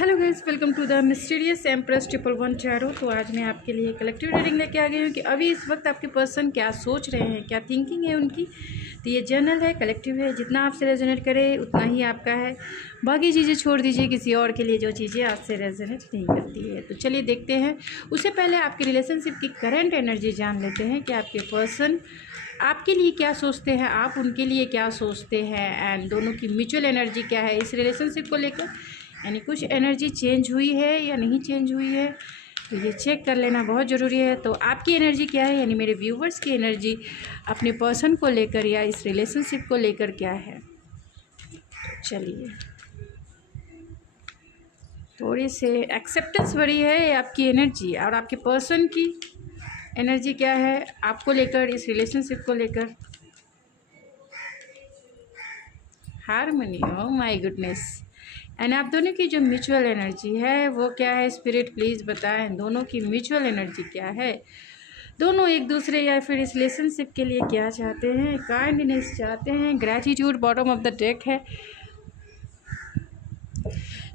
Hello guys, welcome to the mysterious empress 111 tarot. तो आज मैं आपके लिए कलेक्टिव रीडिंग लेके आ गई हूँ कि अभी इस वक्त आपके पर्सन क्या सोच रहे हैं, क्या थिंकिंग है उनकी। तो ये जर्नल है, कलेक्टिव है, जितना आपसे रेजोनेट करे उतना ही आपका है। बाकी चीज़ें छोड़ दीजिए किसी और के लिए, जो चीज़ें आपसे रेजोनेट नहीं करती है। तो चलिए देखते हैं। उससे पहले आपकी रिलेशनशिप की करंट एनर्जी जान लेते हैं कि आपके पर्सन आपके लिए क्या सोचते हैं, आप उनके लिए क्या सोचते हैं, एंड दोनों की म्यूचुअल एनर्जी क्या है इस रिलेशनशिप को लेकर। यानी कुछ एनर्जी चेंज हुई है या नहीं चेंज हुई है, तो ये चेक कर लेना बहुत ज़रूरी है। तो आपकी एनर्जी क्या है, यानी मेरे व्यूवर्स की एनर्जी अपने पर्सन को लेकर या इस रिलेशनशिप को लेकर क्या है। चलिए, थोड़ी से एक्सेप्टेंस भरी है आपकी एनर्जी, और आपके पर्सन की एनर्जी क्या है आपको लेकर, इस रिलेशनशिप को लेकर। Harmony, oh my goodness. And आप दोनों की जो म्यूचुअल एनर्जी है वो क्या है, स्पिरिट प्लीज़ बताएं दोनों की म्यूचुअल एनर्जी क्या है। दोनों एक दूसरे या फिर इस रिलेशनशिप के लिए क्या चाहते हैं, काइंडनेस चाहते हैं, gratitude bottom of the deck है।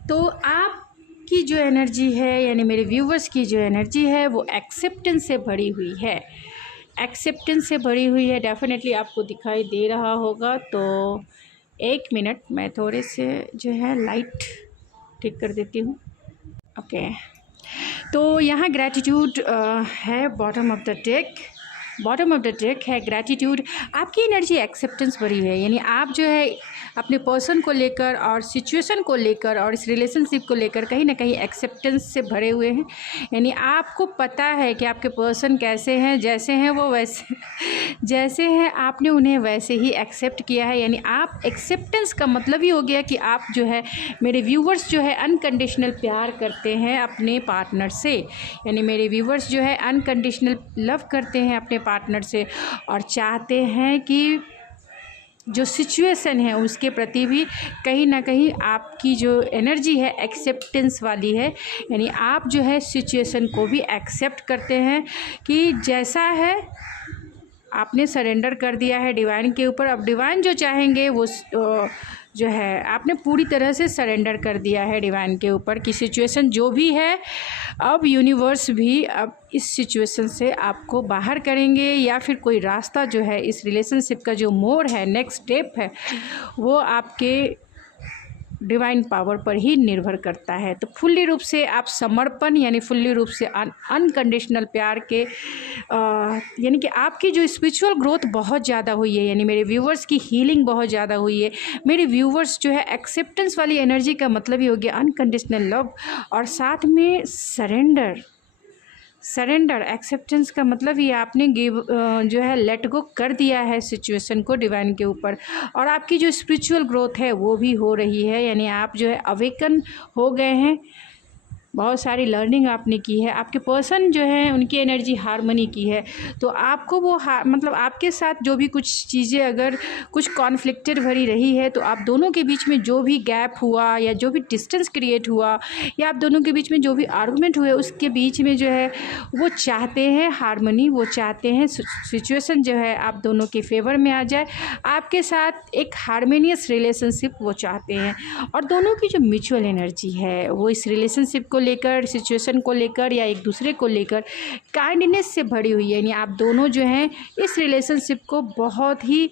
तो आपकी जो एनर्जी है, यानी मेरे व्यूवर्स की जो एनर्जी है वो एक्सेप्टेंस से भरी हुई है, एक्सेप्टेंस से भरी हुई है। डेफिनेटली आपको दिखाई दे रहा होगा। तो एक मिनट, मैं थोड़े से जो है लाइट ठीक कर देती हूँ। ओके, तो यहाँ ग्रैटिट्यूड है bottom of the deck, bottom of the deck है ग्रैटिट्यूड। आपकी एनर्जी एक्सेप्टेंस भरी है, यानी आप जो है अपने पर्सन को लेकर और सिचुएशन को लेकर और इस रिलेशनशिप को लेकर कहीं ना कहीं एक्सेप्टेंस से भरे हुए हैं। यानी आपको पता है कि आपके पर्सन कैसे हैं, जैसे हैं वो वैसे जैसे हैं आपने उन्हें वैसे ही एक्सेप्ट किया है। यानी आप एक्सेप्टेंस का मतलब ही हो गया कि आप जो है मेरे व्यूवर्स जो है अनकंडीशनल प्यार करते हैं अपने पार्टनर से। यानी मेरे व्यूवर्स जो है अनकंडीशनल लव करते हैं अपने पार्टनर से और चाहते हैं कि जो सिचुएशन है उसके प्रति भी कहीं ना कहीं आपकी जो एनर्जी है एक्सेप्टेंस वाली है। यानी आप जो है सिचुएशन को भी एक्सेप्ट करते हैं कि जैसा है आपने सरेंडर कर दिया है डिवाइन के ऊपर। अब डिवाइन जो चाहेंगे वो जो है आपने पूरी तरह से सरेंडर कर दिया है डिवाइन के ऊपर कि सिचुएशन जो भी है अब यूनिवर्स भी अब इस सिचुएशन से आपको बाहर करेंगे, या फिर कोई रास्ता जो है इस रिलेशनशिप का जो मोड़ है, नेक्स्ट स्टेप है, वो आपके डिवाइन पावर पर ही निर्भर करता है। तो फुल्ली रूप से आप समर्पण, यानी फुल्ली रूप से अनकंडीशनल प्यार के यानी कि आपकी जो स्पिरिचुअल ग्रोथ बहुत ज़्यादा हुई है, यानी मेरे व्यूवर्स की हीलिंग बहुत ज़्यादा हुई है। मेरे व्यूवर्स जो है एक्सेप्टेंस वाली एनर्जी का मतलब ही हो गया अनकंडीशनल लव, और साथ में सरेंडर। सरेंडर एक्सेप्टेंस का मतलब ही आपने गिव जो है लेट गो कर दिया है सिचुएशन को डिवाइन के ऊपर, और आपकी जो स्पिरिचुअल ग्रोथ है वो भी हो रही है। यानी आप जो है अवेकन हो गए हैं, बहुत सारी लर्निंग आपने की है। आपके पर्सन जो है उनकी एनर्जी हारमोनी की है। तो आपको वो मतलब आपके साथ जो भी कुछ चीज़ें अगर कुछ कॉन्फ्लिक्टेड भरी रही है, तो आप दोनों के बीच में जो भी गैप हुआ या जो भी डिस्टेंस क्रिएट हुआ या आप दोनों के बीच में जो भी आर्गूमेंट हुए, उसके बीच में जो है वो चाहते हैं हारमोनी, वो चाहते हैं सिचुएशन जो है आप दोनों के फेवर में आ जाए, आपके साथ एक हारमोनियस रिलेशनशिप वो चाहते हैं। और दोनों की जो म्यूचुअल एनर्जी है वो इस रिलेशनशिप को लेकर, सिचुएशन को लेकर या एक दूसरे को लेकर काइंडनेस से भरी हुई है। यानी आप दोनों जो हैं इस रिलेशनशिप को बहुत ही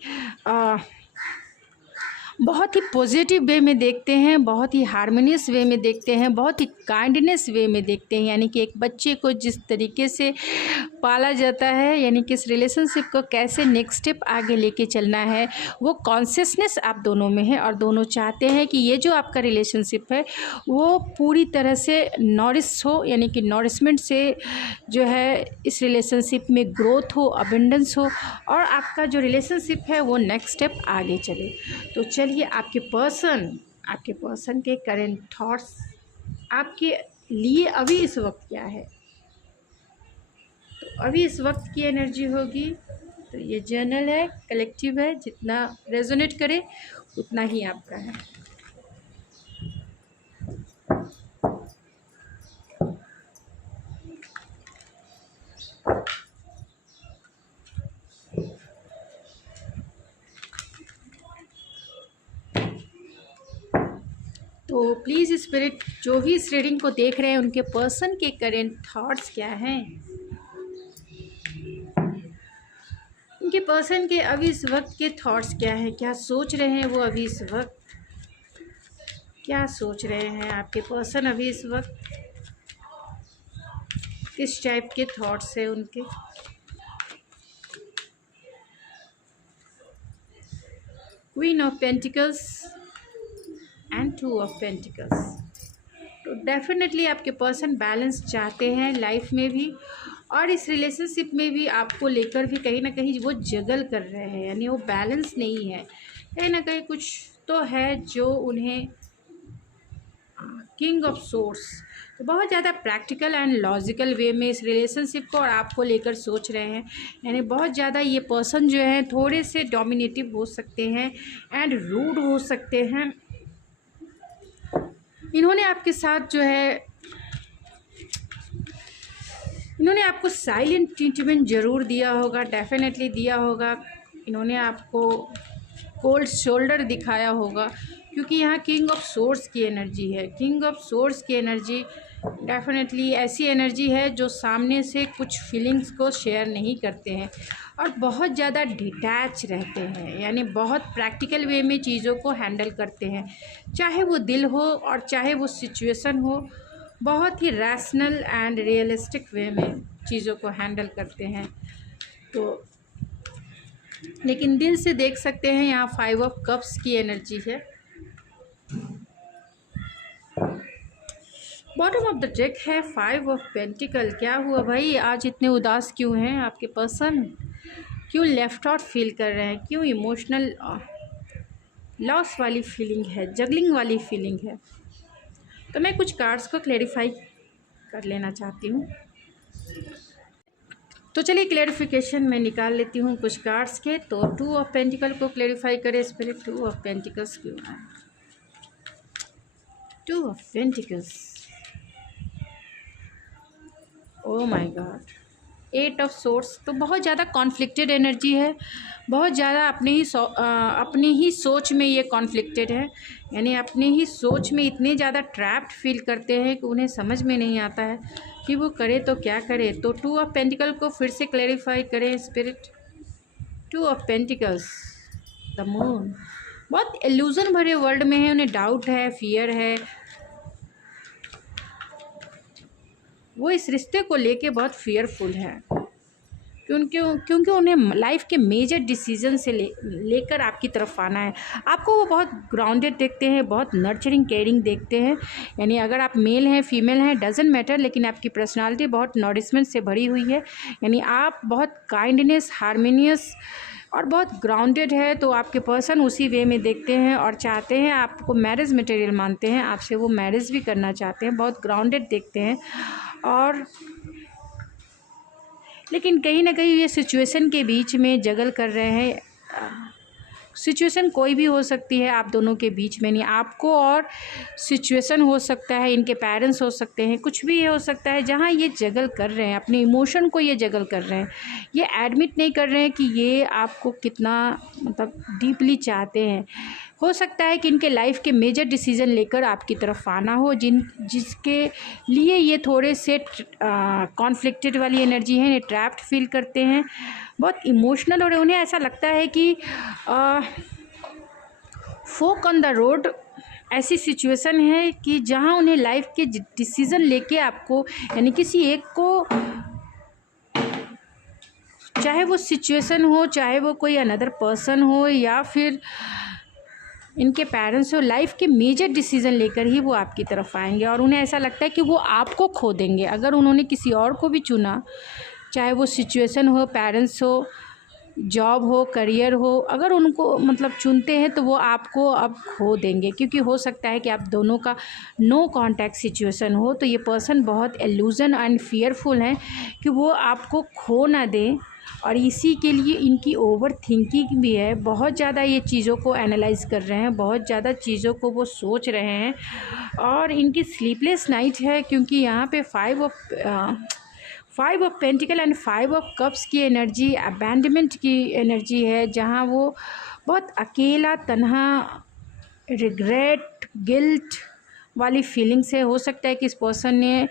पॉजिटिव वे में देखते हैं, बहुत ही हार्मोनियस वे में देखते हैं, बहुत ही काइंडनेस वे में देखते हैं। यानी कि एक बच्चे को जिस तरीके से पाला जाता है, यानी कि इस रिलेशनशिप को कैसे नेक्स्ट स्टेप आगे लेके चलना है, वो कॉन्शियसनेस आप दोनों में है। और दोनों चाहते हैं कि ये जो आपका रिलेशनशिप है वो पूरी तरह से नॉरिश हो, यानी कि नॉरिशमेंट से जो है इस रिलेशनशिप में ग्रोथ हो, अबेंडेंस हो, और आपका जो रिलेशनशिप है वो नेक्स्ट स्टेप आगे चले। तो चलिए, आपके पर्सन के करेंट थॉट्स आपके लिए अभी इस वक्त क्या है। तो अभी इस वक्त की एनर्जी होगी, तो ये जर्नल है, कलेक्टिव है, जितना रेजोनेट करे उतना ही आपका है। तो प्लीज़ स्पिरिट जो भी इस रीडिंग को देख रहे हैं उनके पर्सन के करेंट थॉट्स क्या हैं, उनके पर्सन के अभी इस वक्त के थॉट्स क्या हैं, क्या सोच रहे हैं वो अभी इस वक्त, क्या सोच रहे हैं आपके पर्सन अभी इस वक्त, किस टाइप के थॉट्स है उनके। Queen of pentacles and two of pentacles. तो डेफिनेटली आपके पर्सन बैलेंस चाहते हैं लाइफ में भी, और इस रिलेशनशिप में भी आपको लेकर भी कहीं ना कहीं वो जगल कर रहे हैं, यानी वो बैलेंस नहीं है, कहीं ना कहीं कुछ तो है जो उन्हें किंग ऑफ सोर्स, तो बहुत ज़्यादा प्रैक्टिकल एंड लॉजिकल वे में इस रिलेशनशिप को और आपको लेकर सोच रहे हैं। यानी बहुत ज़्यादा ये पर्सन जो है थोड़े से डोमिनेटिव हो सकते हैं एंड रूड हो सकते हैं। इन्होंने आपके साथ जो है, इन्होंने आपको साइलेंट ट्रीटमेंट ज़रूर दिया होगा, डेफिनेटली दिया होगा। इन्होंने आपको कोल्ड शोल्डर दिखाया होगा, क्योंकि यहाँ किंग ऑफ सोर्स की एनर्जी है। किंग ऑफ सोर्स की एनर्जी डेफिनेटली ऐसी एनर्जी है जो सामने से कुछ फीलिंग्स को शेयर नहीं करते हैं और बहुत ज़्यादा डिटैच रहते हैं, यानी बहुत प्रैक्टिकल वे में चीज़ों को हैंडल करते हैं, चाहे वो दिल हो और चाहे वो सिचुएशन हो, बहुत ही रैशनल एंड रियलिस्टिक वे में चीज़ों को हैंडल करते हैं। तो लेकिन दिल से देख सकते हैं यहाँ 5 ऑफ कप्स की एनर्जी है। बॉटम ऑफ द डेक है 5 ऑफ पेंटिकल। क्या हुआ भाई, आज इतने उदास क्यों हैं आपके पर्सन, क्यों लेफ्ट आउट फील कर रहे हैं, क्यों इमोशनल लॉस वाली फीलिंग है, जगलिंग वाली फीलिंग है। तो मैं कुछ कार्ड्स को क्लैरिफाई कर लेना चाहती हूँ। तो चलिए क्लैरिफिकेशन मैं निकाल लेती हूँ कुछ कार्ड्स के। तो 2 ऑफ पेंटिकल को क्लैरिफाई करें स्पिरिट, 2 ऑफ पेंटिकल्स क्यों है, 2 of pentacles, oh my God, 8 of source. तो बहुत ज़्यादा कॉन्फ्लिक्टेड एनर्जी है, बहुत ज़्यादा अपनी ही सोच में ये कॉन्फ्लिक्टेड है, यानी अपनी ही सोच में इतने ज़्यादा ट्रैप्ड फील करते हैं कि उन्हें समझ में नहीं आता है कि वो करे तो क्या करे। तो 2 ऑफ पेंटिकल को फिर से क्लैरिफाई करें spirit, 2 of pentacles, the moon. बहुत इल्यूजन भरे वर्ल्ड में है, उन्हें डाउट है, फियर है, वो इस रिश्ते को लेके बहुत फियरफुल है, क्योंकि उन्हें लाइफ के मेजर डिसीजन से लेकर आपकी तरफ आना है। आपको वो बहुत ग्राउंडेड देखते हैं, बहुत नर्चरिंग केयरिंग देखते हैं, यानी अगर आप मेल हैं फीमेल हैं डजेंट मैटर, लेकिन आपकी पर्सनालिटी बहुत नॉरिशमेंट से भरी हुई है, यानी आप बहुत काइंडनेस, हारमोनियस और बहुत ग्राउंडेड है। तो आपके पर्सन उसी वे में देखते हैं और चाहते हैं, आपको मैरिज मटेरियल मानते हैं, आपसे वो मैरिज भी करना चाहते हैं, बहुत ग्राउंडेड देखते हैं। और लेकिन कहीं ना कहीं ये सिचुएशन के बीच में जगल कर रहे हैं। सिचुएशन कोई भी हो सकती है आप दोनों के बीच में, नहीं आपको और सिचुएशन हो सकता है, इनके पेरेंट्स हो सकते हैं, कुछ भी हो सकता है जहाँ ये जगल कर रहे हैं, अपने इमोशन को ये जगल कर रहे हैं। ये एडमिट नहीं कर रहे हैं कि ये आपको कितना मतलब डीपली चाहते हैं। हो सकता है कि इनके लाइफ के मेजर डिसीजन लेकर आपकी तरफ आना हो, जिसके लिए ये थोड़े से कॉन्फ्लिक्टेड वाली एनर्जी है, ये ट्रैप्ड फील करते हैं, बहुत इमोशनल, और उन्हें ऐसा लगता है कि फोक ऑन द रोड ऐसी सिचुएशन है कि जहां उन्हें लाइफ के डिसीज़न लेके आपको, यानी किसी एक को, चाहे वो सिचुएशन हो, चाहे वो कोई अनदर पर्सन हो या फिर इनके पेरेंट्स हो, लाइफ के मेजर डिसीज़न लेकर ही वो आपकी तरफ आएंगे। और उन्हें ऐसा लगता है कि वो आपको खो देंगे अगर उन्होंने किसी और को भी चुना, चाहे वो सिचुएशन हो, पेरेंट्स हो, जॉब हो, करियर हो, अगर उनको मतलब चुनते हैं तो वो आपको अब खो देंगे, क्योंकि हो सकता है कि आप दोनों का नो कांटेक्ट सिचुएशन हो। तो ये पर्सन बहुत इल्यूजन एंड फियरफुल हैं कि वो आपको खो ना दें, और इसी के लिए इनकी ओवर थिंकिंग भी है, बहुत ज़्यादा ये चीज़ों को एनालाइज कर रहे हैं, बहुत ज़्यादा चीज़ों को वो सोच रहे हैं, और इनकी स्लीपलेस नाइट है, क्योंकि यहाँ पे 5 of pentacle and 5 of cups की एनर्जी अबैंडनमेंट की एनर्जी है, जहाँ वो बहुत अकेला, तन्हा, रिग्रेट, गिल्ट, वाली फीलिंग्स है। हो सकता है कि इस पर्सन ने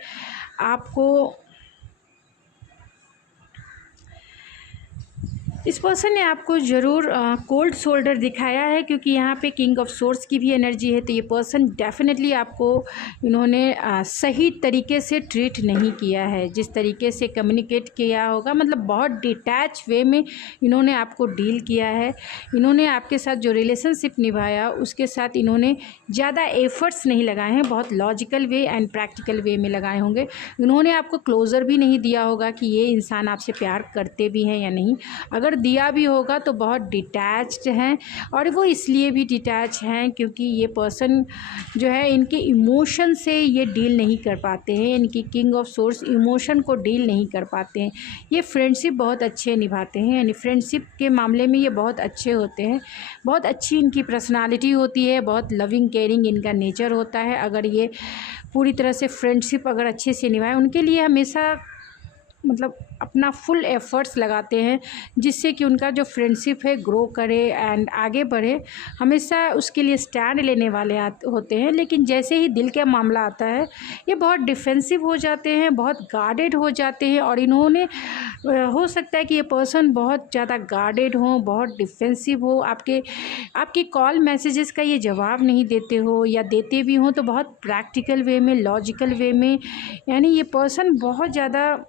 आपको ज़रूर कोल्ड शोल्डर दिखाया है, क्योंकि यहाँ पे किंग ऑफ सोर्स की भी एनर्जी है। तो ये पर्सन डेफिनेटली आपको इन्होंने सही तरीके से ट्रीट नहीं किया है। जिस तरीके से कम्युनिकेट किया होगा, मतलब बहुत डिटैच वे में इन्होंने आपको डील किया है। इन्होंने आपके साथ जो रिलेशनशिप निभाया उसके साथ इन्होंने ज़्यादा एफर्ट्स नहीं लगाए हैं, बहुत logical way and practical way में लगाए होंगे। इन्होंने आपको क्लोज़र भी नहीं दिया होगा कि ये इंसान आपसे प्यार करते भी हैं या नहीं। अगर दिया भी होगा तो बहुत डिटैच्ड हैं, और वो इसलिए भी डिटैच हैं क्योंकि ये पर्सन जो है इनके इमोशन से ये डील नहीं कर पाते हैं। इनकी किंग ऑफ सोर्स इमोशन को डील नहीं कर पाते हैं। ये फ्रेंडशिप बहुत अच्छे निभाते हैं, यानी फ्रेंडशिप के मामले में ये बहुत अच्छे होते हैं। बहुत अच्छी इनकी पर्सनालिटी होती है, बहुत लविंग केयरिंग इनका नेचर होता है। अगर ये पूरी तरह से फ्रेंडशिप अगर अच्छे से निभाएं, उनके लिए हमेशा मतलब अपना फुल एफ़र्ट्स लगाते हैं, जिससे कि उनका जो फ्रेंडशिप है ग्रो करे एंड आगे बढ़े। हमेशा उसके लिए स्टैंड लेने वाले होते हैं। लेकिन जैसे ही दिल का मामला आता है, ये बहुत डिफेंसिव हो जाते हैं, बहुत गार्डेड हो जाते हैं। और इन्होंने हो सकता है कि ये पर्सन बहुत ज़्यादा गार्डेड हो, बहुत डिफेंसिव हो, आपके कॉल मैसेजेस का ये जवाब नहीं देते हो, या देते भी हों तो बहुत प्रैक्टिकल वे में, लॉजिकल वे में। यानी ये पर्सन बहुत ज़्यादा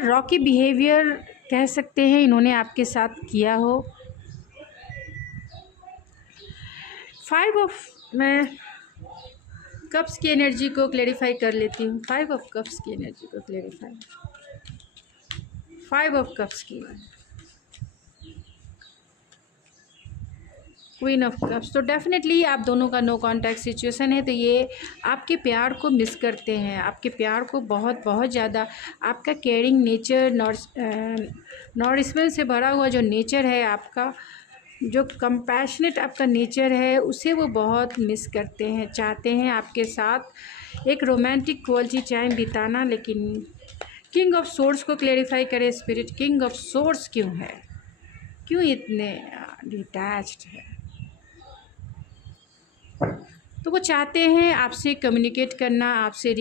रॉकी बिहेवियर कह सकते हैं इन्होंने आपके साथ किया हो। मैं कप्स की एनर्जी को क्लेरिफाई कर लेती हूँ। 5 ऑफ कप्स की एनर्जी को क्लेरिफाई, 5 ऑफ कप्स की, क्वीन ऑफ कप्स। तो डेफिनेटली आप दोनों का नो कांटेक्ट सिचुएशन है। तो ये आपके प्यार को मिस करते हैं, आपके प्यार को बहुत ज़्यादा, आपका केयरिंग नेचर, नॉरिशमेंट से भरा हुआ जो नेचर है आपका, जो कंपैशनेट आपका नेचर है, उसे वो बहुत मिस करते हैं। चाहते हैं आपके साथ एक रोमांटिक क्वालिटी टाइम बिताना। लेकिन किंग ऑफ सोर्स को क्लेरिफाई करें स्पिरिट, किंग ऑफ सोर्स क्यों है, क्यों इतने डिटैच्ड है? तो वो चाहते हैं आपसे कम्युनिकेट करना, आपसे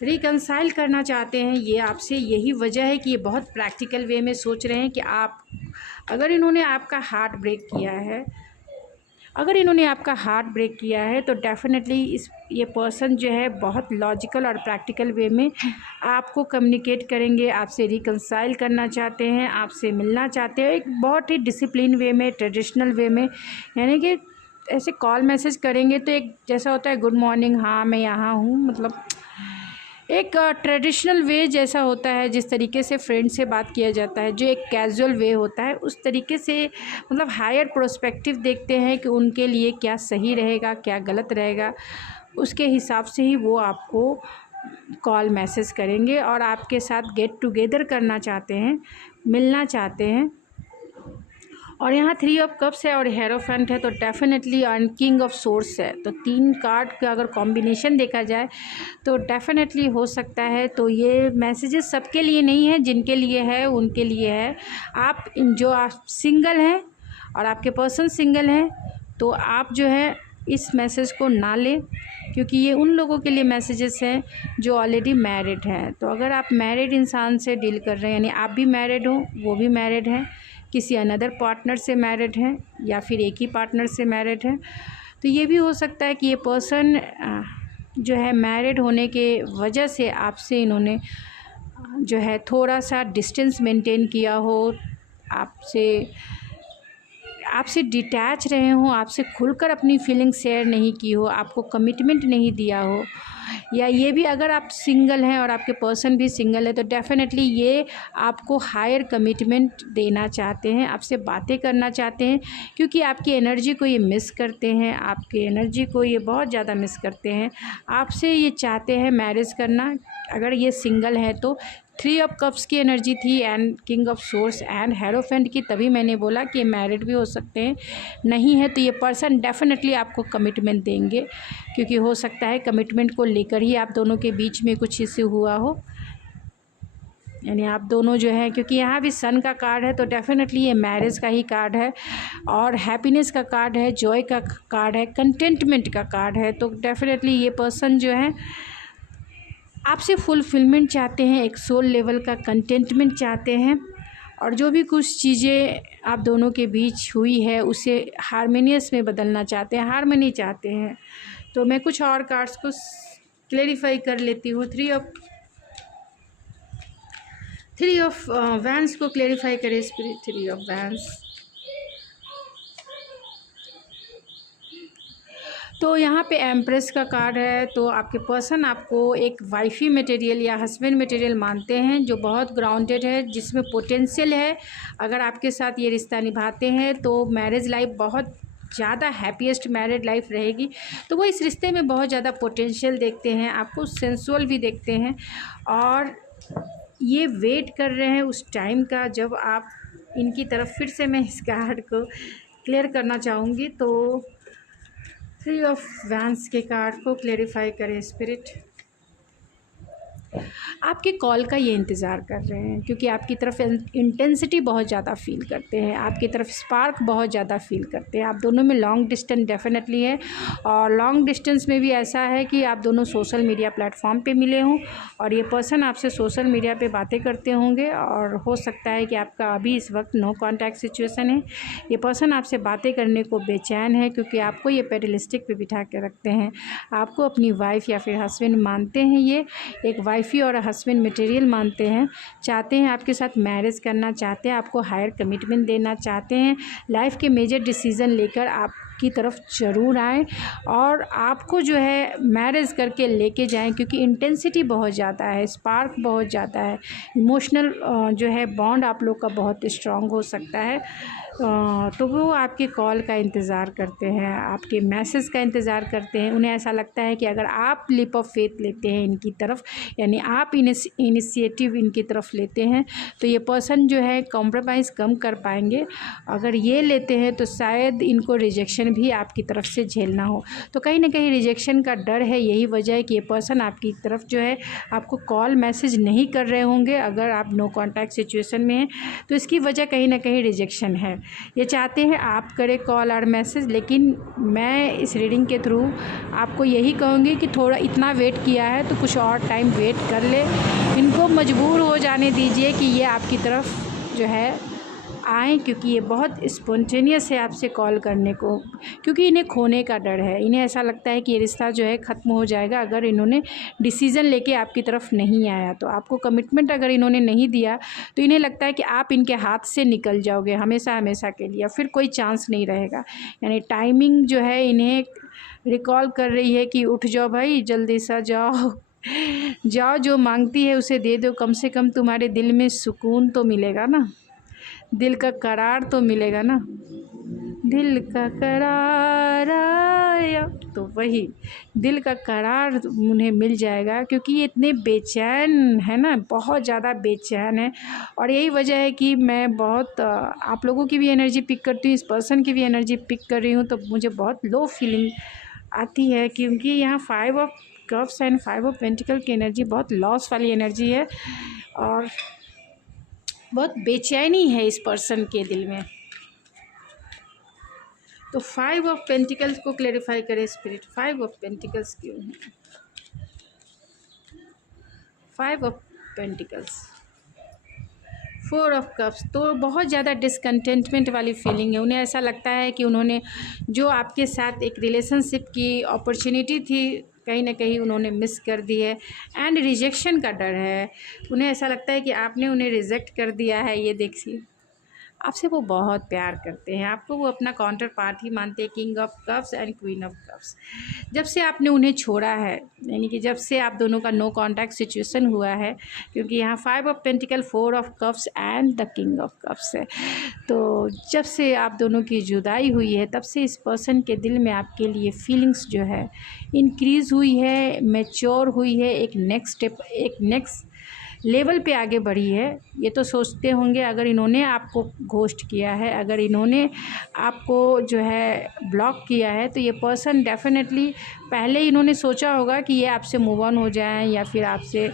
रिकंसाइल करना चाहते हैं। ये आपसे यही वजह है कि ये बहुत प्रैक्टिकल वे में सोच रहे हैं कि अगर इन्होंने आपका हार्ट ब्रेक किया है तो डेफिनेटली ये पर्सन जो है बहुत लॉजिकल और प्रैक्टिकल वे में आपको कम्युनिकेट करेंगे, आपसे रिकंसाइल करना चाहते हैं, आपसे मिलना चाहते हैं, एक बहुत ही डिसिप्लिन वे में, ट्रेडिशनल वे में। यानी कि ऐसे कॉल मैसेज करेंगे तो एक जैसा होता है गुड मॉर्निंग, हाँ मैं यहाँ हूँ, मतलब एक ट्रेडिशनल वे जैसा होता है। जिस तरीके से फ्रेंड से बात किया जाता है, जो एक कैजुअल वे होता है, उस तरीके से मतलब हायर प्रोस्पेक्टिव देखते हैं कि उनके लिए क्या सही रहेगा, क्या गलत रहेगा, उसके हिसाब से ही वो आपको कॉल मैसेज करेंगे और आपके साथ गेट टुगेदर करना चाहते हैं, मिलना चाहते हैं। और यहाँ 3 ऑफ कप्स है और हेरोफेंट है, तो डेफिनेटली और किंग ऑफ सोर्स है। तो 3 कार्ड का अगर कॉम्बिनेशन देखा जाए तो डेफिनेटली हो सकता है। तो ये मैसेजेस सबके लिए नहीं है, जिनके लिए है उनके लिए है। आप सिंगल हैं और आपके पर्सन सिंगल हैं, तो आप जो है इस मैसेज को ना लें, क्योंकि ये उन लोगों के लिए मैसेजेस हैं जो ऑलरेडी मैरिड हैं। तो अगर आप मैरिड इंसान से डील कर रहे हैं, यानी आप भी मैरिड हो, वो भी मैरिड हैं, किसी अनदर पार्टनर से मैरिड हैं, या फिर एक ही पार्टनर से मैरिड हैं, तो ये भी हो सकता है कि ये पर्सन जो है मैरिड होने के वजह से आपसे इन्होंने जो है थोड़ा सा डिस्टेंस मेंटेन किया हो, आपसे डिटैच रहे हों, आपसे खुलकर अपनी फीलिंग शेयर नहीं की हो, आपको कमिटमेंट नहीं दिया हो। या ये भी अगर आप सिंगल हैं और आपके पर्सन भी सिंगल है, तो डेफिनेटली ये आपको हायर कमिटमेंट देना चाहते हैं, आपसे बातें करना चाहते हैं, क्योंकि आपकी एनर्जी को ये मिस करते हैं, आपकी एनर्जी को ये बहुत ज़्यादा मिस करते हैं। आपसे ये चाहते हैं मैरिज करना, अगर ये सिंगल है तो। 3 ऑफ कप्स की एनर्जी थी and king of source and hierophant की, तभी मैंने बोला कि मैरिड भी हो सकते हैं। नहीं है तो ये पर्सन डेफिनेटली आपको कमिटमेंट देंगे, क्योंकि हो सकता है कमिटमेंट को लेकर ही आप दोनों के बीच में कुछ इश्यू हुआ हो। यानी आप दोनों जो है, क्योंकि यहाँ भी सन का कार्ड है तो डेफिनेटली ये मैरिज का ही कार्ड है और हैप्पीनेस का कार्ड है, जॉय का कार्ड है, कंटेंटमेंट का कार्ड है। तो डेफिनेटली ये पर्सन जो है आपसे फुलफिलमेंट चाहते हैं, एक सोल लेवल का कंटेंटमेंट चाहते हैं और जो भी कुछ चीज़ें आप दोनों के बीच हुई है उसे हारमोनियस में बदलना चाहते हैं, हारमनी चाहते हैं। तो मैं कुछ और कार्ड्स को क्लेरिफाई कर लेती हूँ। थ्री ऑफ वैंस को क्लेरिफाई करें स्पिरिट। थ्री ऑफ वैंस, तो यहाँ पे एम्प्रेस का कार्ड है। तो आपके पर्सन आपको एक वाइफी मटेरियल या हस्बैंड मटेरियल मानते हैं जो बहुत ग्राउंडेड है, जिसमें पोटेंशियल है। अगर आपके साथ ये रिश्ता निभाते हैं तो मैरिज लाइफ बहुत ज़्यादा हैप्पीएस्ट मैरिड लाइफ रहेगी। तो वो इस रिश्ते में बहुत ज़्यादा पोटेंशियल देखते हैं, आपको सेंसुअल भी देखते हैं और ये वेट कर रहे हैं उस टाइम का जब आप इनकी तरफ। फिर से मैं इस कार्ड को क्लियर करना चाहूँगी। तो थ्री ऑफ वैंस के कार्ड को क्लेरिफाई करें स्पिरिट। आपके कॉल का ये इंतज़ार कर रहे हैं क्योंकि आपकी तरफ इंटेंसिटी बहुत ज़्यादा फील करते हैं, आपकी तरफ स्पार्क बहुत ज़्यादा फील करते हैं। आप दोनों में लॉन्ग डिस्टेंस डेफिनेटली है और लॉन्ग डिस्टेंस में भी ऐसा है कि आप दोनों सोशल मीडिया प्लेटफॉर्म पे मिले हों और ये पर्सन आपसे सोशल मीडिया पे बातें करते होंगे और हो सकता है कि आपका अभी इस वक्त नो कॉन्टैक्ट सिचुएशन है। ये पर्सन आपसे बातें करने को बेचैन है क्योंकि आपको ये पेडलिस्टिक पे बिठा के रखते हैं, आपको अपनी वाइफ या फिर हस्बैंड मानते हैं, ये एक वाइफी और हस्बैंड मटेरियल मानते हैं, चाहते हैं आपके साथ मैरिज करना चाहते हैं, आपको हायर कमिटमेंट देना चाहते हैं, लाइफ के मेजर डिसीज़न लेकर आपकी तरफ ज़रूर आएँ और आपको जो है मैरिज करके लेके जाएं क्योंकि इंटेंसिटी बहुत ज़्यादा है, स्पार्क बहुत ज़्यादा है, इमोशनल जो है बॉन्ड आप लोग का बहुत स्ट्रॉन्ग हो सकता है। तो वो आपके कॉल का इंतज़ार करते हैं, आपके मैसेज का इंतज़ार करते हैं। उन्हें ऐसा लगता है कि अगर आप लीप ऑफ फेथ लेते हैं इनकी तरफ, यानी आप इनिशिएटिव इनकी तरफ लेते हैं तो ये पर्सन जो है कॉम्प्रोमाइज़ कम कर पाएंगे। अगर ये लेते हैं तो शायद इनको रिजेक्शन भी आपकी तरफ से झेलना हो। तो कहीं ना कहीं रिजेक्शन का डर है, यही वजह है कि ये पर्सन आपकी तरफ जो है आपको कॉल मैसेज नहीं कर रहे होंगे अगर आप नो कॉन्टैक्ट सिचुएशन में हैं। तो इसकी वजह कहीं ना कहीं रिजेक्शन है। ये चाहते हैं आप करें कॉल और मैसेज, लेकिन मैं इस रीडिंग के थ्रू आपको यही कहूँगी कि थोड़ा इतना वेट किया है तो कुछ और टाइम वेट कर ले, इनको मजबूर हो जाने दीजिए कि ये आपकी तरफ जो है आएँ, क्योंकि ये बहुत स्पॉन्टेनियस है आपसे कॉल करने को, क्योंकि इन्हें खोने का डर है। इन्हें ऐसा लगता है कि ये रिश्ता जो है ख़त्म हो जाएगा अगर इन्होंने डिसीज़न लेके आपकी तरफ नहीं आया। तो आपको कमिटमेंट अगर इन्होंने नहीं दिया तो इन्हें लगता है कि आप इनके हाथ से निकल जाओगे हमेशा हमेशा के लिए, फिर कोई चांस नहीं रहेगा। यानी टाइमिंग जो है इन्हें रिकॉल कर रही है कि उठ जाओ भाई, जल्दी सा जाओ जाओ, जो मांगती है उसे दे दो, कम से कम तुम्हारे दिल में सुकून तो मिलेगा ना, दिल का करार तो मिलेगा ना, दिल का करार आया, तो वही दिल का करार उन्हें मिल जाएगा क्योंकि ये इतने बेचैन है ना, बहुत ज़्यादा बेचैन है। और यही वजह है कि मैं बहुत आप लोगों की भी एनर्जी पिक करती हूँ, इस पर्सन की भी एनर्जी पिक कर रही हूँ, तो मुझे बहुत लो फीलिंग आती है क्योंकि यहाँ 5 of cups and 5 of pentacle की एनर्जी बहुत लॉस वाली एनर्जी है और बहुत बेचैनी है इस पर्सन के दिल में। तो 5 ऑफ पेंटिकल्स को क्लेरिफाई करें स्पिरिट। 5 ऑफ पेंटिकल्स क्यों है? 5 ऑफ पेंटिकल्स, 4 ऑफ कप्स, तो बहुत ज़्यादा डिसकंटेंटमेंट वाली फीलिंग है। उन्हें ऐसा लगता है कि उन्होंने जो आपके साथ एक रिलेशनशिप की अपॉर्चुनिटी थी कहीं ना कहीं उन्होंने मिस कर दी है एंड रिजेक्शन का डर है। उन्हें ऐसा लगता है कि आपने उन्हें रिजेक्ट कर दिया है। ये देखिए, आपसे वो बहुत प्यार करते हैं, आपको वो अपना काउंटर पार्ट ही मानते हैं, king of cups and queen of cups. जब से आपने उन्हें छोड़ा है, यानी कि जब से आप दोनों का नो कॉन्टैक्ट सिचुएशन हुआ है, क्योंकि यहाँ 5 of pentacle, 4 of cups and the king of cups है। तो जब से आप दोनों की जुदाई हुई है तब से इस पर्सन के दिल में आपके लिए फीलिंग्स जो है इंक्रीज़ हुई है, मैच्योर हुई है, एक नेक्स्ट स्टेप, एक नेक्स्ट लेवल पे आगे बढ़ी है। ये तो सोचते होंगे अगर इन्होंने आपको घोस्ट किया है, अगर इन्होंने आपको जो है ब्लॉक किया है, तो ये पर्सन डेफिनेटली पहले इन्होंने सोचा होगा कि ये आपसे मूव ऑन हो जाएं या फिर आपसे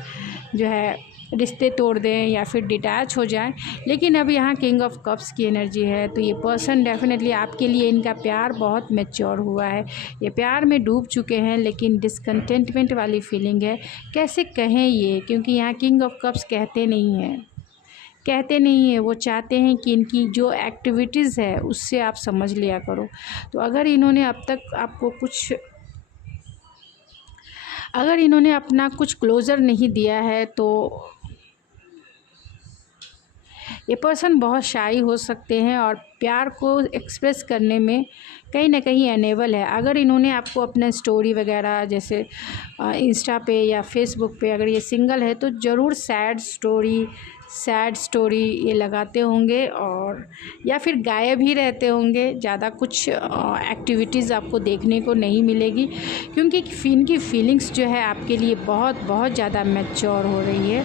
जो है रिश्ते तोड़ दें या फिर डिटैच हो जाएं। लेकिन अब यहाँ किंग ऑफ कप्स की एनर्जी है, तो ये पर्सन डेफिनेटली आपके लिए, इनका प्यार बहुत मैच्योर हुआ है, ये प्यार में डूब चुके हैं, लेकिन डिसकंटेंटमेंट वाली फीलिंग है। कैसे कहें ये, क्योंकि यहाँ किंग ऑफ कप्स कहते नहीं हैं, वो चाहते हैं कि इनकी जो एक्टिविटीज़ है उससे आप समझ लिया करो। तो अगर इन्होंने अब तक आपको अगर इन्होंने अपना कुछ क्लोज़र नहीं दिया है, तो ये पर्सन बहुत शाई हो सकते हैं और प्यार को एक्सप्रेस करने में कहीं ना कहीं अनेबल है। अगर इन्होंने आपको अपना स्टोरी वगैरह जैसे इंस्टा पे या फेसबुक पे, अगर ये सिंगल है तो ज़रूर सैड स्टोरी ये लगाते होंगे, और या फिर गायब ही रहते होंगे। ज़्यादा कुछ एक्टिविटीज़ आपको देखने को नहीं मिलेगी, क्योंकि इनकी फीलिंग्स जो है आपके लिए बहुत बहुत ज़्यादा मैच्योर हो रही है,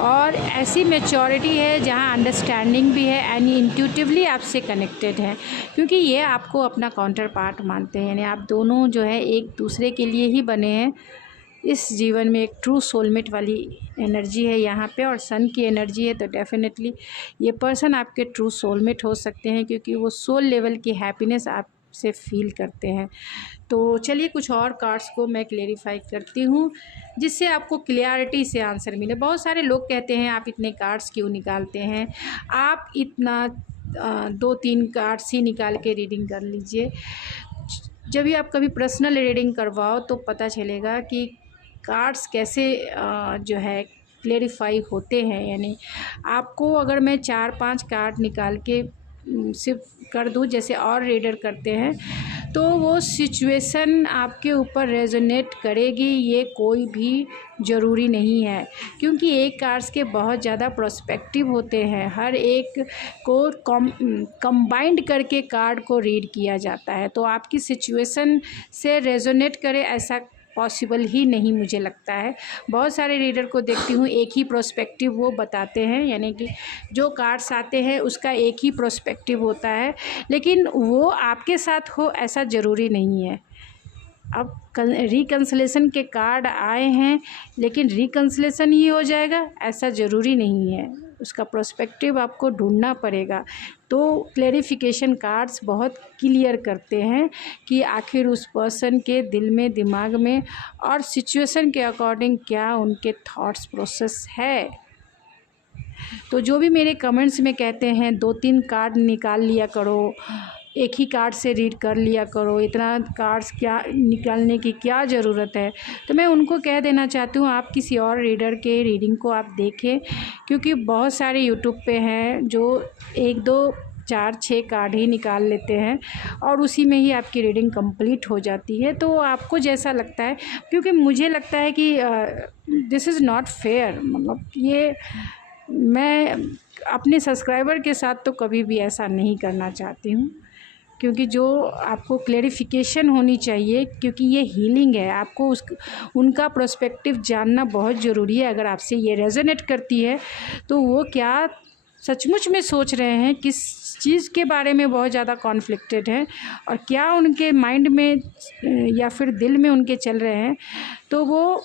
और ऐसी मैच्योरिटी है जहाँ अंडरस्टैंडिंग भी है एंड इंट्यूटिवली आपसे कनेक्टेड है, क्योंकि ये आपको अपना काउंटर पार्ट मानते हैं। यानी आप दोनों जो है एक दूसरे के लिए ही बने हैं इस जीवन में। एक ट्रू सोलमेट वाली एनर्जी है यहाँ पे, और सन की एनर्जी है, तो डेफिनेटली ये पर्सन आपके ट्रू सोलमेट हो सकते हैं, क्योंकि वो सोल लेवल की हैप्पीनेस आपसे फील करते हैं। तो चलिए कुछ और कार्ड्स को मैं क्लेरिफाई करती हूँ, जिससे आपको क्लियरिटी से आंसर मिले। बहुत सारे लोग कहते हैं आप इतने कार्ड्स क्यों निकालते हैं, आप इतना 2-3 कार्ड्स ही निकाल के रीडिंग कर लीजिए। जब भी आप कभी पर्सनल रीडिंग करवाओ तो पता चलेगा कि कार्ड्स कैसे जो है क्लेरिफाई होते हैं। यानी आपको अगर मैं 4-5 कार्ड निकाल के सिर्फ कर दूँ जैसे और रीडर करते हैं, तो वो सिचुएशन आपके ऊपर रेजोनेट करेगी, ये कोई भी ज़रूरी नहीं है, क्योंकि एक कार्ड्स के बहुत ज़्यादा प्रोस्पेक्टिव होते हैं। हर एक को कंबाइंड करके कार्ड को रीड किया जाता है, तो आपकी सिचुएशन से रेजोनेट करे ऐसा पॉसिबल ही नहीं मुझे लगता है। बहुत सारे रीडर को देखती हूँ एक ही प्रोस्पेक्टिव वो बताते हैं, यानी कि जो कार्ड्स आते हैं उसका एक ही प्रोस्पेक्टिव होता है, लेकिन वो आपके साथ हो ऐसा ज़रूरी नहीं है। अब रिकन्सिलेशन के कार्ड आए हैं, लेकिन रिकन्सिलेशन ही हो जाएगा ऐसा ज़रूरी नहीं है, उसका प्रोस्पेक्टिव आपको ढूंढना पड़ेगा। तो क्लेरिफिकेशन कार्ड्स बहुत क्लियर करते हैं कि आखिर उस पर्सन के दिल में, दिमाग में और सिचुएशन के अकॉर्डिंग क्या उनके थॉट्स प्रोसेस है। तो जो भी मेरे कमेंट्स में कहते हैं 2-3 कार्ड निकाल लिया करो, एक ही कार्ड से रीड कर लिया करो, इतना कार्ड्स क्या निकालने की क्या ज़रूरत है, तो मैं उनको कह देना चाहती हूँ आप किसी और रीडर के रीडिंग को आप देखें, क्योंकि बहुत सारे यूट्यूब पे हैं जो 1-2-4-6 कार्ड ही निकाल लेते हैं और उसी में ही आपकी रीडिंग कंप्लीट हो जाती है। तो आपको जैसा लगता है, क्योंकि मुझे लगता है कि दिस इज़ नॉट फेयर, मतलब ये मैं अपने सब्सक्राइबर के साथ तो कभी भी ऐसा नहीं करना चाहती हूँ, क्योंकि जो आपको क्लेरिफिकेशन होनी चाहिए, क्योंकि ये हीलिंग है, आपको उनका प्रोस्पेक्टिव जानना बहुत ज़रूरी है। अगर आपसे ये रेजोनेट करती है तो वो क्या सचमुच में सोच रहे हैं, किस चीज़ के बारे में बहुत ज़्यादा कॉन्फ्लिक्टेड है और क्या उनके माइंड में या फिर दिल में उनके चल रहे हैं। तो वो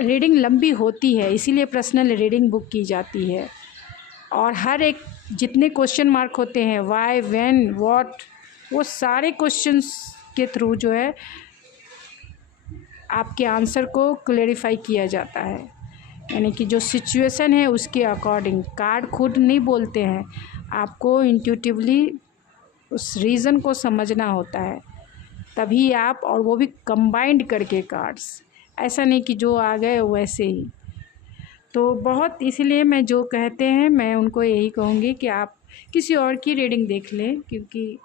रीडिंग लंबी होती है, इसीलिए पर्सनल रीडिंग बुक की जाती है, और हर एक जितने क्वेश्चन मार्क होते हैं, वाई, व्हेन, व्हाट, वो सारे क्वेश्चंस के थ्रू जो है आपके आंसर को क्लेरिफाई किया जाता है। यानी कि जो सिचुएशन है उसके अकॉर्डिंग कार्ड खुद नहीं बोलते हैं, आपको इंट्यूटिवली उस रीज़न को समझना होता है, तभी आप, और वो भी कंबाइंड करके कार्ड्स, ऐसा नहीं कि जो आ गए वैसे ही। तो बहुत, इसीलिए मैं जो कहते हैं मैं उनको यही कहूँगी कि आप किसी और की रीडिंग देख लें, क्योंकि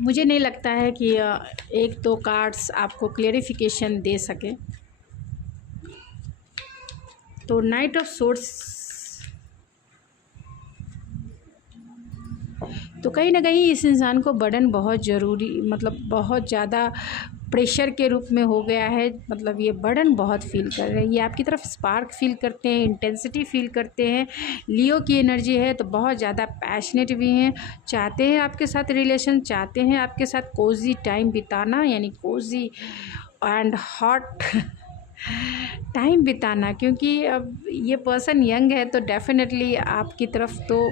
मुझे नहीं लगता है कि 1-2 कार्ड्स आपको क्लेरिफिकेशन दे सके। तो नाइट ऑफ सोर्स, तो कहीं ना कहीं इस इंसान को बर्डन बहुत ज़रूरी, मतलब बहुत ज़्यादा प्रेशर के रूप में हो गया है, मतलब ये बर्डन बहुत फील कर रहे हैं, ये आपकी तरफ स्पार्क फील करते हैं, इंटेंसिटी फील करते हैं। लियो की एनर्जी है तो बहुत ज़्यादा पैशनेट भी हैं, चाहते हैं आपके साथ रिलेशन, चाहते हैं आपके साथ कोजी टाइम बिताना, यानी कोजी एंड हॉट टाइम बिताना, क्योंकि अब ये पर्सन यंग है तो डेफ़िनेटली आपकी तरफ तो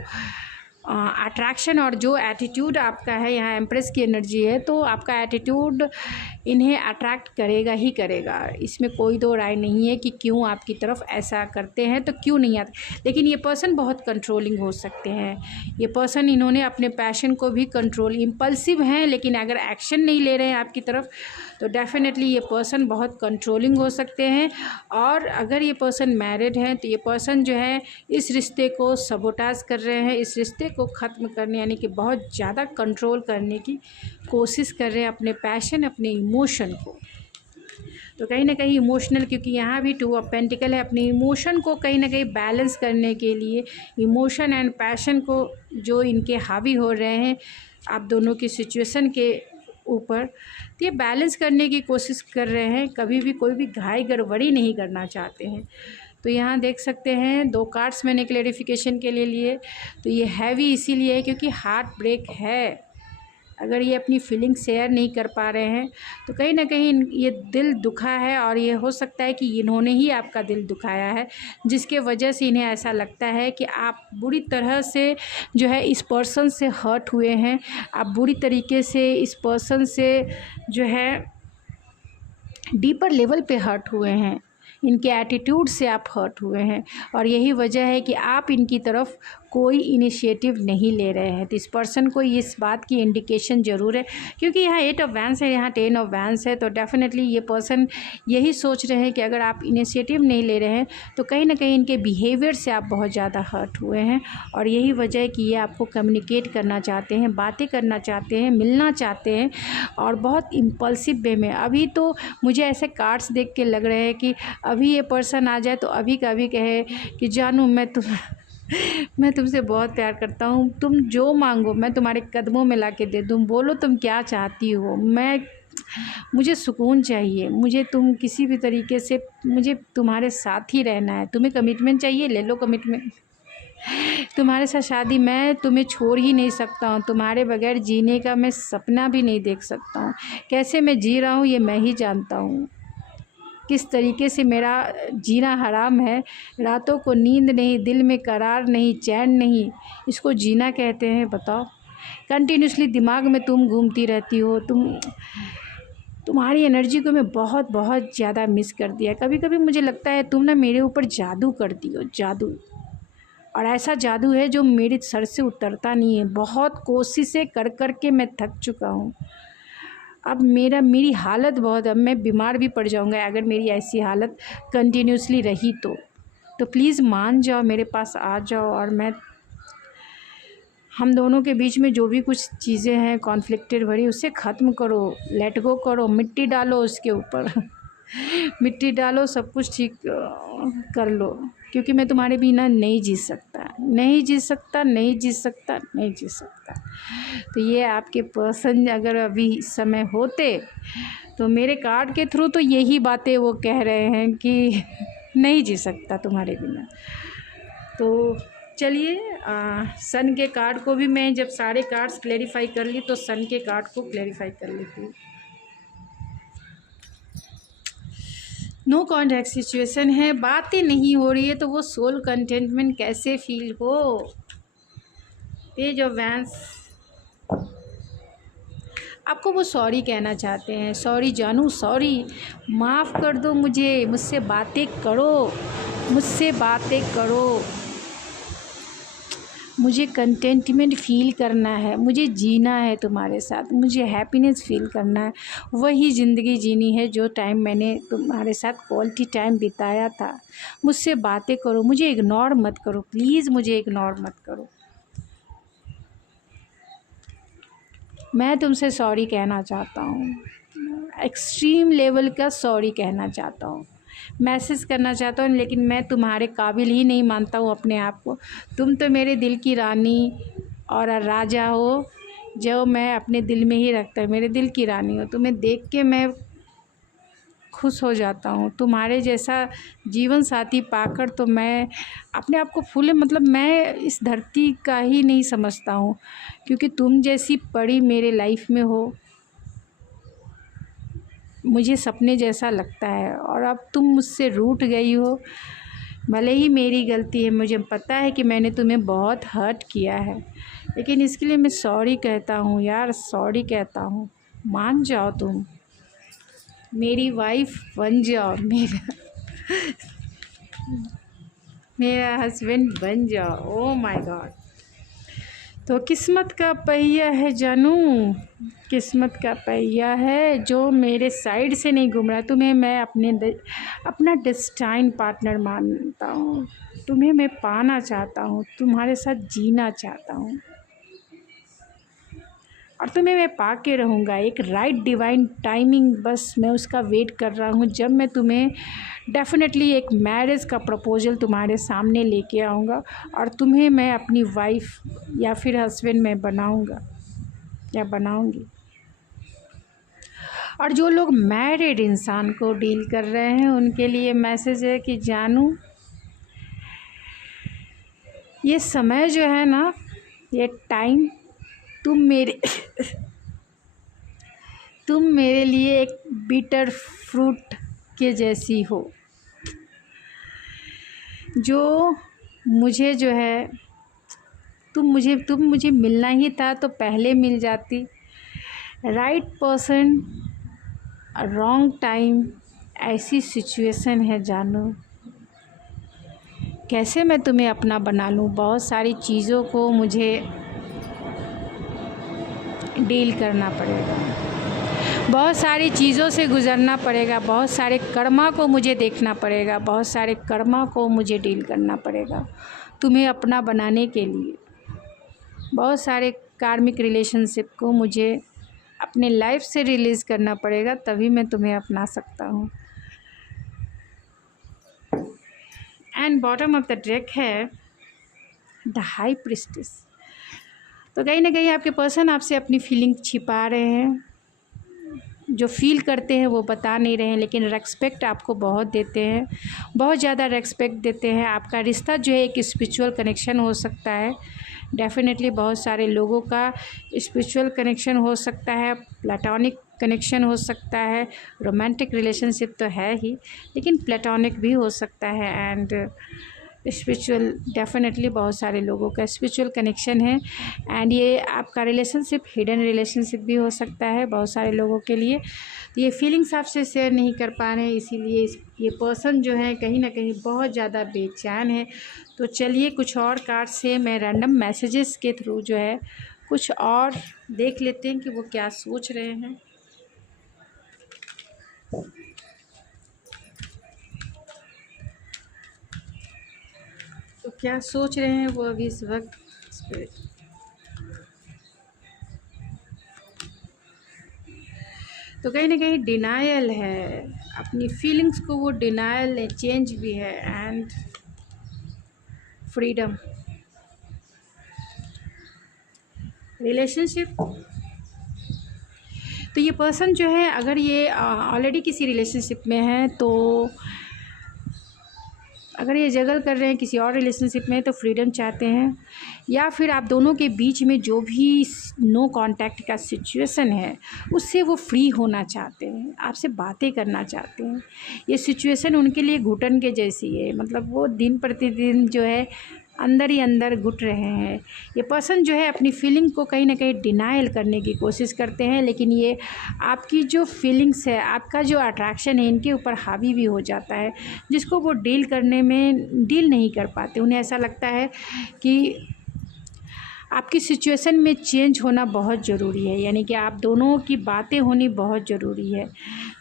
अट्रैक्शन और जो एटीट्यूड आपका है, यहाँ एम्प्रेस की एनर्जी है, तो आपका एटीट्यूड इन्हें अट्रैक्ट करेगा ही करेगा। इसमें कोई दो राय नहीं है कि क्यों आपकी तरफ ऐसा करते हैं, तो क्यों नहीं आते। लेकिन ये पर्सन बहुत कंट्रोलिंग हो सकते हैं। ये पर्सन, इन्होंने अपने पैशन को भी कंट्रोल, इम्पल्सिव हैं, लेकिन अगर एक्शन नहीं ले रहे हैं आपकी तरफ तो डेफ़िनेटली ये पर्सन बहुत कंट्रोलिंग हो सकते हैं। और अगर ये पर्सन मैरिड हैं तो ये पर्सन जो है इस रिश्ते को सबोटाज कर रहे हैं, इस रिश्ते को ख़त्म करने यानी कि बहुत ज़्यादा कंट्रोल करने की कोशिश कर रहे हैं अपने पैशन, अपने इमोशन को। तो कहीं ना कहीं इमोशनल, क्योंकि यहाँ भी 2 ऑफ पेंटिकल है, अपने इमोशन को कहीं ना कहीं बैलेंस करने के लिए, इमोशन एंड पैशन को जो इनके हावी हो रहे हैं आप दोनों की सिचुएशन के ऊपर, तो ये बैलेंस करने की कोशिश कर रहे हैं। कभी भी कोई भी घाई गड़बड़ी नहीं करना चाहते हैं। तो यहाँ देख सकते हैं 2 कार्ड्स मैंने क्लेरिफिकेशन के लिए लिए। तो ये हैवी इसीलिए है क्योंकि हार्ट ब्रेक है। अगर ये अपनी फीलिंग शेयर नहीं कर पा रहे हैं तो कहीं ना कहीं ये दिल दुखा है, और ये हो सकता है कि इन्होंने ही आपका दिल दुखाया है, जिसके वजह से इन्हें ऐसा लगता है कि आप बुरी तरह से जो है इस पर्सन से हर्ट हुए हैं। आप बुरी तरीके से इस पर्सन से जो है डीपर लेवल पे हर्ट हुए हैं, इनके एटीट्यूड से आप हर्ट हुए हैं, और यही वजह है कि आप इनकी तरफ कोई इनिशिएटिव नहीं ले रहे हैं। तो इस पर्सन को इस बात की इंडिकेशन ज़रूर है, क्योंकि यहाँ 8 ऑफ वैंस है, यहाँ 10 ऑफ वैंस है। तो डेफिनेटली ये पर्सन यही सोच रहे हैं कि अगर आप इनिशिएटिव नहीं ले रहे हैं तो कहीं ना कहीं इनके बिहेवियर से आप बहुत ज़्यादा हर्ट हुए हैं, और यही वजह है कि ये आपको कम्युनिकेट करना चाहते हैं, बातें करना चाहते हैं, मिलना चाहते हैं, और बहुत इम्पल्सिव वे में। अभी तो मुझे ऐसे कार्ड्स देख के लग रहे हैं कि अभी ये पर्सन आ जाए तो अभी का अभी कहे कि जानू मैं तुमसे बहुत प्यार करता हूँ, तुम जो मांगो मैं तुम्हारे कदमों में ला के दे दूँ, बोलो तुम क्या चाहती हो, मुझे सुकून चाहिए, मुझे तुम किसी भी तरीके से, मुझे तुम्हारे साथ ही रहना है, तुम्हें कमिटमेंट चाहिए, ले लो कमिटमेंट, तुम्हारे साथ शादी, मैं तुम्हें छोड़ ही नहीं सकता हूँ, तुम्हारे बगैर जीने का मैं सपना भी नहीं देख सकता हूँ, कैसे मैं जी रहा हूँ ये मैं ही जानता हूँ, किस तरीके से मेरा जीना हराम है, रातों को नींद नहीं, दिल में करार नहीं, चैन नहीं, इसको जीना कहते हैं, बताओ। कंटिन्यूसली दिमाग में तुम घूमती रहती हो, तुम्हारी एनर्जी को मैं बहुत बहुत ज़्यादा मिस कर दिया। कभी कभी मुझे लगता है तुम ना मेरे ऊपर जादू करती हो, जादू, और ऐसा जादू है जो मेरे सर से उतरता नहीं है। बहुत कोशिशें कर कर के मैं थक चुका हूँ। अब मेरी हालत बहुत, अब मैं बीमार भी पड़ जाऊंगा अगर मेरी ऐसी हालत कंटिन्यूसली रही तो प्लीज़ मान जाओ, मेरे पास आ जाओ, और हम दोनों के बीच में जो भी कुछ चीज़ें हैं कॉन्फ्लिक्टेड भरी, उसे ख़त्म करो, लेट गो करो, मिट्टी डालो उसके ऊपर मिट्टी डालो, सब कुछ ठीक कर लो, क्योंकि मैं तुम्हारे बिना नहीं जी सकता, नहीं जी सकता, नहीं जी सकता, नहीं जी सकता। तो ये आपके पर्सन अगर अभी समय होते तो मेरे कार्ड के थ्रू तो यही बातें वो कह रहे हैं कि नहीं जी सकता तुम्हारे बिना। तो चलिए, सन के कार्ड को भी मैं जब सारे कार्ड्स क्लेरिफाई कर ली तो सन के कार्ड को क्लेरिफाई कर लेती हूँ। नो कॉन्टैक्ट सिचुएशन है, बातें नहीं हो रही है, तो वो सोल कंटेंटमेंट कैसे फील हो। पेज ऑफ वैंस, आपको वो सॉरी कहना चाहते हैं, सॉरी जानू, सॉरी, माफ़ कर दो मुझे, मुझसे बातें करो, मुझसे बातें करो, मुझे कंटेंटमेंट फ़ील करना है, मुझे जीना है तुम्हारे साथ, मुझे हैप्पीनेस फ़ील करना है, वही ज़िंदगी जीनी है जो टाइम मैंने तुम्हारे साथ क्वालिटी टाइम बिताया था। मुझसे बातें करो, मुझे इग्नोर मत करो, प्लीज़ मुझे इग्नोर मत करो। मैं तुमसे सॉरी कहना चाहता हूँ, एक्सट्रीम लेवल का सॉरी कहना चाहता हूँ, मैसेज करना चाहता हूँ, लेकिन मैं तुम्हारे काबिल ही नहीं मानता हूँ अपने आप को। तुम तो मेरे दिल की रानी और राजा हो, जो मैं अपने दिल में ही रखता हूँ, मेरे दिल की रानी हो, तुम्हें देख के मैं खुश हो जाता हूँ। तुम्हारे जैसा जीवन साथी पाकर तो मैं अपने आप को फूले, मतलब मैं इस धरती का ही नहीं समझता हूँ, क्योंकि तुम जैसी परी मेरे लाइफ में हो। मुझे सपने जैसा लगता है, और अब तुम मुझसे रूठ गई हो। भले ही मेरी गलती है, मुझे पता है कि मैंने तुम्हें बहुत हर्ट किया है, लेकिन इसके लिए मैं सॉरी कहता हूँ यार, सॉरी कहता हूँ। मान जाओ, तुम मेरी वाइफ बन जाओ, मेरा हस्बैंड बन जाओ। Oh my God. तो किस्मत का पहिया है जानू, किस्मत का पहिया है जो मेरे साइड से नहीं घूम रहा। तुम्हें मैं अपना डेस्टाइन पार्टनर मानता हूँ, तुम्हें मैं पाना चाहता हूँ, तुम्हारे साथ जीना चाहता हूँ, और तुम्हें मैं पा के रहूँगा। एक राइट डिवाइन टाइमिंग, बस मैं उसका वेट कर रहा हूँ, जब मैं तुम्हें डेफिनेटली एक मैरिज का प्रपोजल तुम्हारे सामने लेके आऊँगा, और तुम्हें मैं अपनी वाइफ या फिर हस्बैंड में बनाऊँगा या बनाऊँगी। और जो लोग मैरिड इंसान को डील कर रहे हैं, उनके लिए मैसेज है कि जानू, ये समय जो है ना, ये टाइम, तुम मेरे लिए एक बिटर फ्रूट के जैसी हो, जो मुझे जो है, तुम मुझे मिलना ही था तो पहले मिल जाती। राइट पर्सन, रॉन्ग टाइम, ऐसी सिचुएशन है जानू। कैसे मैं तुम्हें अपना बना लूँ? बहुत सारी चीज़ों को मुझे डील करना पड़ेगा, बहुत सारी चीज़ों से गुज़रना पड़ेगा, बहुत सारे कर्मा को मुझे देखना पड़ेगा, बहुत सारे कर्मा को मुझे डील करना पड़ेगा तुम्हें अपना बनाने के लिए। बहुत सारे कार्मिक रिलेशनशिप को मुझे अपने लाइफ से रिलीज़ करना पड़ेगा, तभी मैं तुम्हें अपना सकता हूँ। And bottom of the deck है द हाई प्रिस्टेस। तो कहीं ना कहीं आपके पर्सन आपसे अपनी फीलिंग छिपा रहे हैं, जो फील करते हैं वो बता नहीं रहे हैं, लेकिन रेस्पेक्ट आपको बहुत देते हैं, बहुत ज़्यादा रेस्पेक्ट देते हैं। आपका रिश्ता जो है एक स्पिरिचुअल कनेक्शन हो सकता है, डेफिनेटली बहुत सारे लोगों का स्पिरिचुअल कनेक्शन हो सकता है, प्लेटोनिक कनेक्शन हो सकता है, रोमांटिक रिलेशनशिप तो है ही, लेकिन प्लेटोनिक भी हो सकता है, एंड स्पिरिचुअल डेफिनेटली बहुत सारे लोगों का स्पिरिचुअल कनेक्शन है। एंड ये आपका रिलेशनशिप हिडन रिलेशनशिप भी हो सकता है बहुत सारे लोगों के लिए। तो ये फीलिंग्स आपसे शेयर नहीं कर पा रहे हैं, इसीलिए ये पर्सन जो है कहीं ना कहीं बहुत ज़्यादा बेचैन है। तो चलिए कुछ और कार्ड से मैं रैंडम मैसेजेस के थ्रू जो है कुछ और देख लेते हैं कि वो क्या सोच रहे हैं। तो क्या सोच रहे हैं वो अभी इस वक्त स्पिरिट। तो कहीं ना कहीं डिनायल है, अपनी फीलिंग्स को वो डिनायल है, चेंज भी है, एंड फ्रीडम। रिलेशनशिप, तो ये पर्सन जो है अगर ये ऑलरेडी किसी रिलेशनशिप में है, तो अगर ये जगल कर रहे हैं किसी और रिलेशनशिप में, तो फ्रीडम चाहते हैं, या फिर आप दोनों के बीच में जो भी नो कांटेक्ट का सिचुएशन है उससे वो फ्री होना चाहते हैं, आपसे बातें करना चाहते हैं। ये सिचुएशन उनके लिए घुटन के जैसी है, मतलब वो दिन प्रतिदिन जो है अंदर ही अंदर घुट रहे हैं। ये पर्सन जो है अपनी फीलिंग को कहीं ना कहीं डिनाइल करने की कोशिश करते हैं, लेकिन ये आपकी जो फीलिंग्स है, आपका जो अट्रैक्शन है, इनके ऊपर हावी भी हो जाता है, जिसको वो डील करने में डील नहीं कर पाते। उन्हें ऐसा लगता है कि आपकी सिचुएशन में चेंज होना बहुत ज़रूरी है, यानी कि आप दोनों की बातें होनी बहुत ज़रूरी है।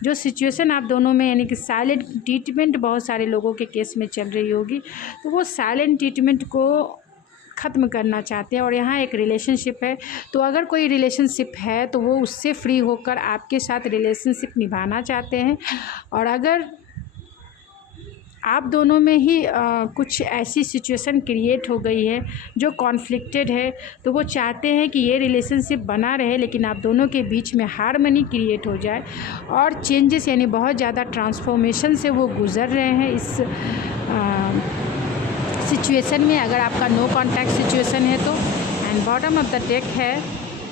जो सिचुएशन आप दोनों में, यानी कि साइलेंट ट्रीटमेंट बहुत सारे लोगों के केस में चल रही होगी, तो वो साइलेंट ट्रीटमेंट को ख़त्म करना चाहते हैं। और यहाँ एक रिलेशनशिप है, तो अगर कोई रिलेशनशिप है तो वो उससे फ्री होकर आपके साथ रिलेशनशिप निभाना चाहते हैं। और अगर आप दोनों में ही कुछ ऐसी सिचुएशन क्रिएट हो गई है जो कॉन्फ्लिक्टेड है, तो वो चाहते हैं कि ये रिलेशनशिप बना रहे, लेकिन आप दोनों के बीच में हार्मनी क्रिएट हो जाए और चेंजेस, यानी बहुत ज़्यादा ट्रांसफॉर्मेशन से वो गुज़र रहे हैं इस सिचुएशन में, अगर आपका नो कॉन्टैक्ट सिचुएशन है तो। And bottom of the deck है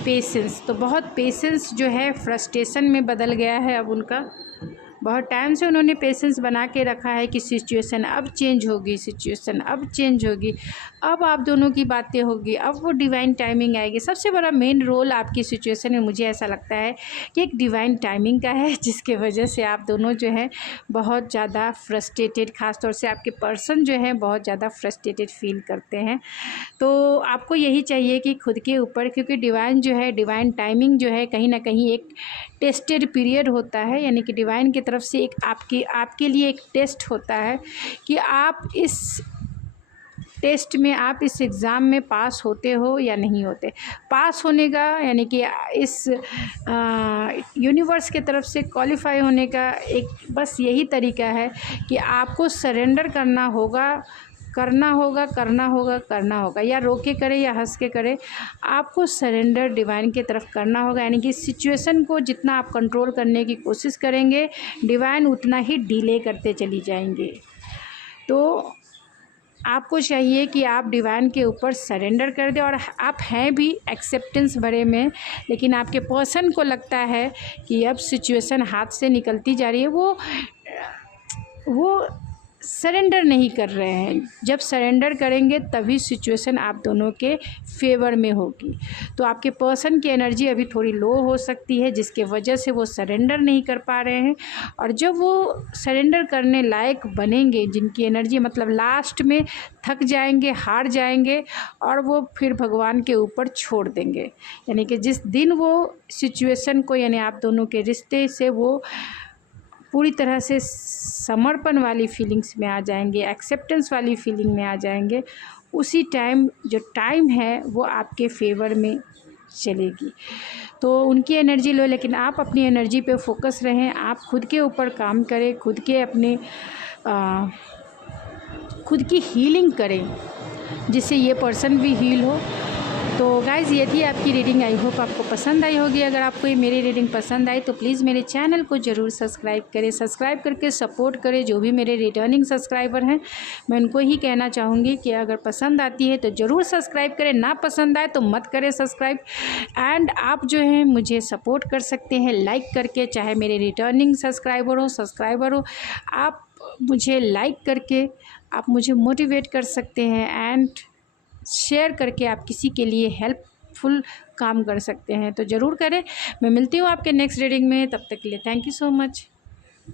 पेशेंस, तो बहुत पेशेंस जो है फ्रस्ट्रेशन में बदल गया है अब उनका। बहुत टाइम से उन्होंने पेशेंस बना के रखा है कि सिचुएशन अब चेंज होगी, सिचुएशन अब चेंज होगी, अब आप दोनों की बातें होगी, अब वो डिवाइन टाइमिंग आएगी। सबसे बड़ा मेन रोल आपकी सिचुएशन में मुझे ऐसा लगता है कि एक डिवाइन टाइमिंग का है, जिसके वजह से आप दोनों जो है बहुत ज़्यादा फ्रस्ट्रेटेड, ख़ास तौर से आपके पर्सन जो है बहुत ज़्यादा फ्रस्ट्रेटेड फील करते हैं। तो आपको यही चाहिए कि खुद के ऊपर, क्योंकि डिवाइन जो है, डिवाइन टाइमिंग जो है कहीं ना कहीं एक टेस्टेड पीरियड होता है, यानी कि डिवाइन की तरफ से एक आपके लिए एक टेस्ट होता है कि आप इस टेस्ट में, आप इस एग्ज़ाम में पास होते हो या नहीं होते। पास होने का यानी कि इस यूनिवर्स के तरफ से क्वालिफाई होने का एक बस यही तरीका है कि आपको सरेंडर करना होगा, करना होगा, करना होगा, करना होगा, या रो के करे या हंस के करे, आपको सरेंडर डिवाइन की तरफ करना होगा। यानी कि सिचुएशन को जितना आप कंट्रोल करने की कोशिश करेंगे, डिवाइन उतना ही डिले करते चली जाएंगे। तो आपको चाहिए कि आप डिवाइन के ऊपर सरेंडर कर दें, और आप हैं भी एक्सेप्टेंस भरे में, लेकिन आपके पर्सन को लगता है कि अब सिचुएशन हाथ से निकलती जा रही है, वो सरेंडर नहीं कर रहे हैं। जब सरेंडर करेंगे तभी सिचुएशन आप दोनों के फेवर में होगी। तो आपके पर्सन की एनर्जी अभी थोड़ी लो हो सकती है, जिसके वजह से वो सरेंडर नहीं कर पा रहे हैं। और जब वो सरेंडर करने लायक बनेंगे, जिनकी एनर्जी मतलब लास्ट में थक जाएंगे, हार जाएंगे, और वो फिर भगवान के ऊपर छोड़ देंगे। यानी कि जिस दिन वो सिचुएशन को, यानी आप दोनों के रिश्ते से वो पूरी तरह से समर्पण वाली फीलिंग्स में आ जाएंगे, एक्सेप्टेंस वाली फीलिंग में आ जाएंगे, उसी टाइम जो टाइम है वो आपके फेवर में चलेगी। तो उनकी एनर्जी लो, लेकिन आप अपनी एनर्जी पे फोकस रहें, आप खुद के ऊपर काम करें, खुद के अपने खुद की हीलिंग करें, जिससे ये पर्सन भी हील हो। तो गाइज़, ये थी आपकी रीडिंग। आई होप आपको पसंद आई होगी। अगर आपको ये मेरी रीडिंग पसंद आई तो प्लीज़ मेरे चैनल को ज़रूर सब्सक्राइब करें, सब्सक्राइब करके सपोर्ट करें। जो भी मेरे रिटर्निंग सब्सक्राइबर हैं, मैं उनको ही कहना चाहूँगी कि अगर पसंद आती है तो ज़रूर सब्सक्राइब करें, ना पसंद आए तो मत करें सब्सक्राइब। एंड आप जो है मुझे सपोर्ट कर सकते हैं लाइक करके, चाहे मेरे रिटर्निंग सब्सक्राइबर हो, आप मुझे लाइक करके आप मुझे मोटिवेट कर सकते हैं, एंड शेयर करके आप किसी के लिए हेल्पफुल काम कर सकते हैं। तो ज़रूर करें। मैं मिलती हूँ आपके नेक्स्ट रीडिंग में, तब तक के लिए थैंक यू सो मच।